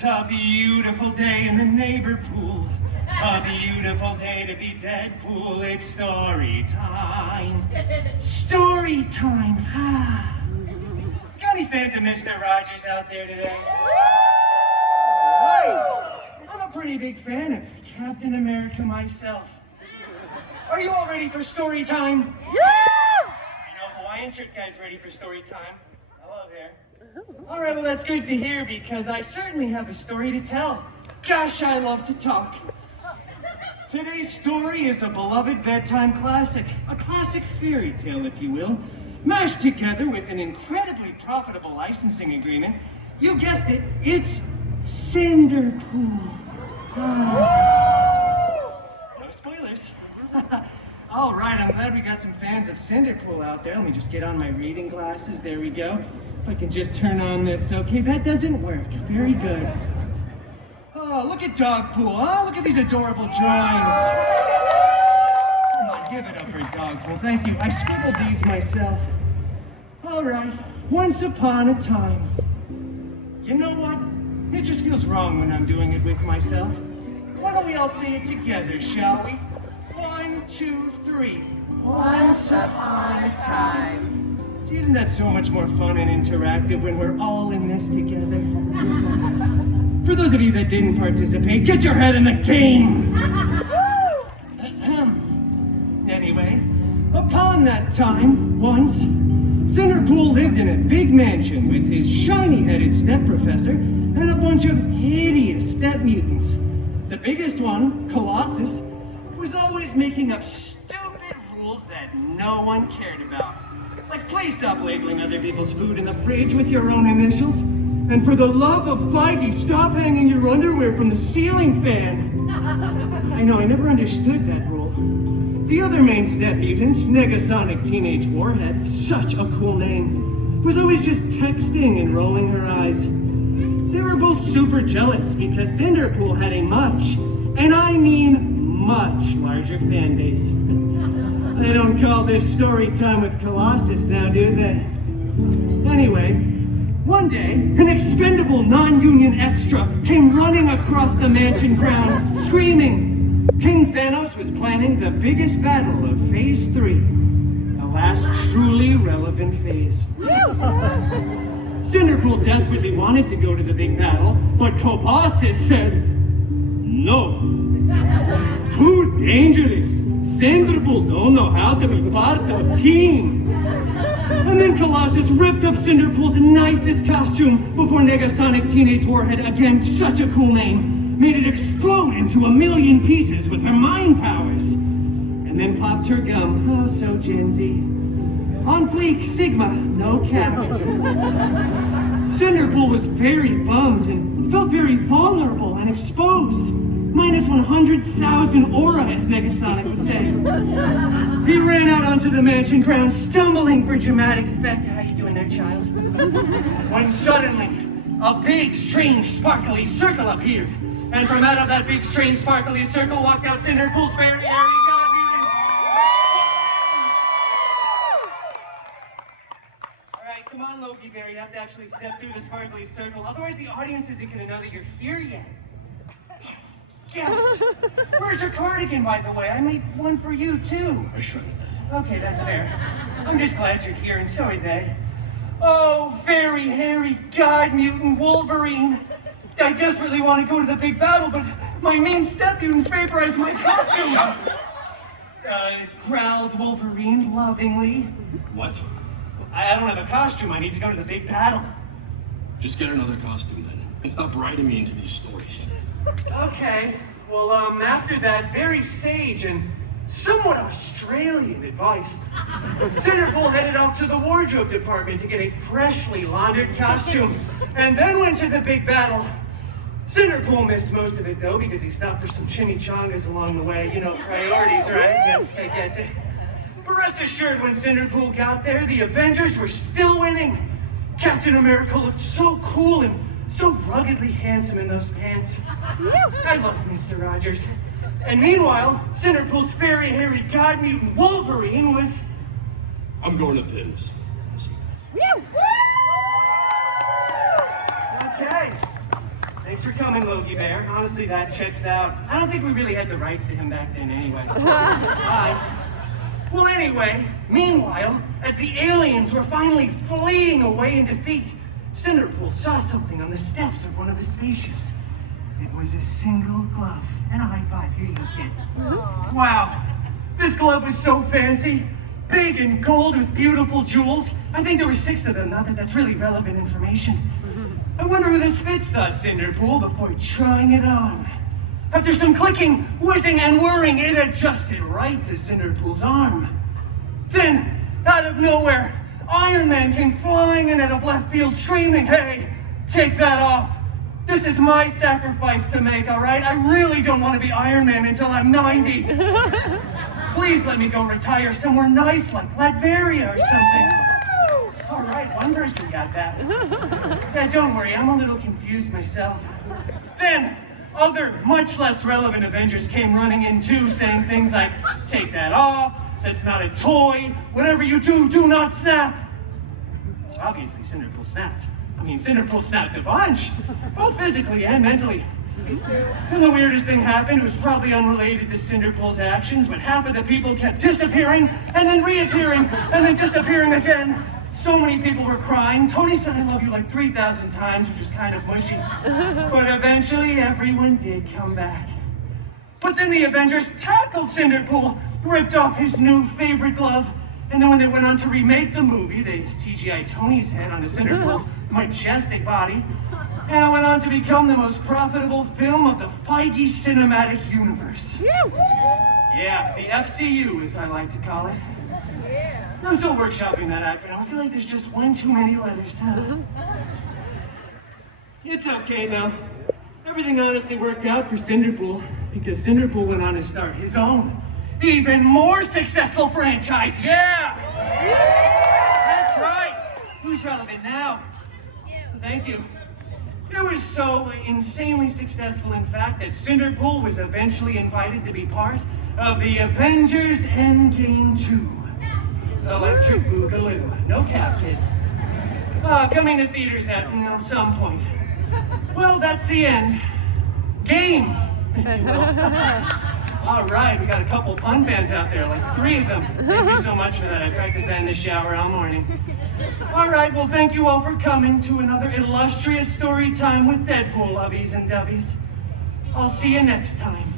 It's a beautiful day in the neighbor pool. A beautiful day to be Deadpool. It's story time. Story time. Got any fans of Mr. Rogers out there today? I'm a pretty big fan of Captain America myself. Are you all ready for story time? Yeah! I know Hawaiian shirt guy's ready for story time. Hello there. All right, well, that's good to hear because I certainly have a story to tell. Gosh, I love to talk. Today's story is a beloved bedtime classic, a classic fairy tale, if you will, mashed together with an incredibly profitable licensing agreement. You guessed it, it's Cinder-Pool. No spoilers. All right, I'm glad we got some fans of Cinder-Pool out there. Let me just get on my reading glasses. There we go. If I can just turn on this. Okay, that doesn't work. Very good. Oh, look at Dog Pool, huh? Look at these adorable drawings. Come on, give it up for Dog Pool. Thank you. I scribbled these myself. All right, once upon a time. You know what? It just feels wrong when I'm doing it with myself. Why don't we all say it together, shall we? 1, 2, 3. Once upon a time. See, isn't that so much more fun and interactive when we're all in this together? For those of you that didn't participate, get your head in the game! Anyway, upon that time, once, Cinder-Pool lived in a big mansion with his shiny-headed step-professor and a bunch of hideous step-mutants. The biggest one, Colossus, was always making up stupid rules that no one cared about. Like, please stop labeling other people's food in the fridge with your own initials. And for the love of Feige, stop hanging your underwear from the ceiling fan. I know, I never understood that rule. The other main step mutant, Negasonic Teenage Warhead, such a cool name, was always just texting and rolling her eyes. They were both super jealous because Cinder-Pool had a much, and I mean much larger fan base. They don't call this story time with Colossus now, do they? Anyway, one day, an expendable non-union extra came running across the mansion grounds, screaming. King Thanos was planning the biggest battle of Phase 3, the last truly relevant phase. Cinder-Pool desperately wanted to go to the big battle, but Colossus said, no. Too dangerous. Cinder-Pool don't know how to be part of team. And then Colossus ripped up Cinder-Pool's nicest costume before Negasonic Teenage Warhead, again such a cool name, made it explode into a million pieces with her mind powers. And then popped her gum. Oh, so Gen Z. On fleek, Sigma, no cap. Cinder-Pool was very bummed and felt very vulnerable and exposed. Minus 100,000 aura, as Negasonic would say. He ran out onto the mansion grounds, stumbling for dramatic effect. How you doing there, child? When suddenly, a big, strange, sparkly circle appeared. And from out of that big, strange, sparkly circle walked out Cinder-Pool's very hairy god mutants. All right, come on, Loki Bear. You have to actually step through the sparkly circle. Otherwise, the audience isn't going to know that you're here yet. Yes! Where's your cardigan, by the way? I made one for you, too. I shredded that. Okay, that's fair. I'm just glad you're here, and so are they. Oh, very hairy god mutant Wolverine. I desperately want to go to the big battle, but my mean step mutants vaporize my costume. Shut up. Growled Wolverine lovingly. What? I don't have a costume. I need to go to the big battle. Just get another costume then. And stop writing me into these stories. Okay, well, after that very sage and somewhat Australian advice, Cinder-Pool headed off to the wardrobe department to get a freshly laundered costume, and then went to the big battle. Cinder-Pool missed most of it, though, because he stopped for some chimichangas along the way. You know, priorities, right? Gets it. But rest assured, when Cinder-Pool got there, the Avengers were still winning. Captain America looked so cool and so ruggedly handsome in those pants. I love Mr. Rogers. And meanwhile, Cinder-Pool's very hairy god mutant Wolverine was... I'm going to pins. Okay. Thanks for coming, Logie Bear. Honestly, that checks out. I don't think we really had the rights to him back then anyway. Bye. Well, anyway, meanwhile, as the aliens were finally fleeing away in defeat, Cinder-Pool saw something on the steps of one of the spaceships. It was a single glove. And a high five. Here you go, kid. Wow, this glove was so fancy. Big and gold with beautiful jewels. I think there were 6 of them, not that that's really relevant information. I wonder who this fits, thought Cinder-Pool before trying it on. After some clicking, whizzing, and whirring, it adjusted right to Cinder-Pool's arm. Then, out of nowhere, Iron Man came flying in out of left field screaming, "Hey, take that off. This is my sacrifice to make, all right? I really don't want to be Iron Man until I'm 90. Please let me go retire somewhere nice like Latveria or something." All right, one person got that. Yeah, don't worry, I'm a little confused myself. Then, other, much less relevant Avengers came running in too, saying things like, "Take that off, that's not a toy, whatever you do, do not snap." So obviously Cinder-Pool snapped. I mean, Cinder-Pool snapped a bunch, both physically and mentally. And the weirdest thing happened. It was probably unrelated to Cinder-Pool's actions, but half of the people kept disappearing, and then reappearing, and then disappearing again. So many people were crying. Tony said "I love you" like 3,000 times, which was kind of mushy. But eventually, everyone did come back. But then the Avengers tackled Cinder-Pool, ripped off his new favorite glove, and then when they went on to remake the movie, they CGI Tony's head onto Cinder-Pool's majestic body, and it went on to become the most profitable film of the Feige cinematic universe. Yeah, the FCU, as I like to call it. I'm still workshopping that acronym. I feel like there's just one too many letters, huh? It's okay, though. Everything honestly worked out for Cinder-Pool, because Cinder-Pool went on to start his own, even more successful franchise. Yeah! That's right! Who's relevant now? Thank you. It was so insanely successful, in fact, that Cinder-Pool was eventually invited to be part of the Avengers Endgame 2. Electric Boogaloo. No cap, kid. Coming to theaters at some point. Well, that's the end. Game, if you will. All right, we got a couple pun fans out there, like 3 of them. Thank you so much for that. I practiced that in the shower all morning. All right, well, thank you all for coming to another illustrious story time with Deadpool, lovies and dovies. I'll see you next time.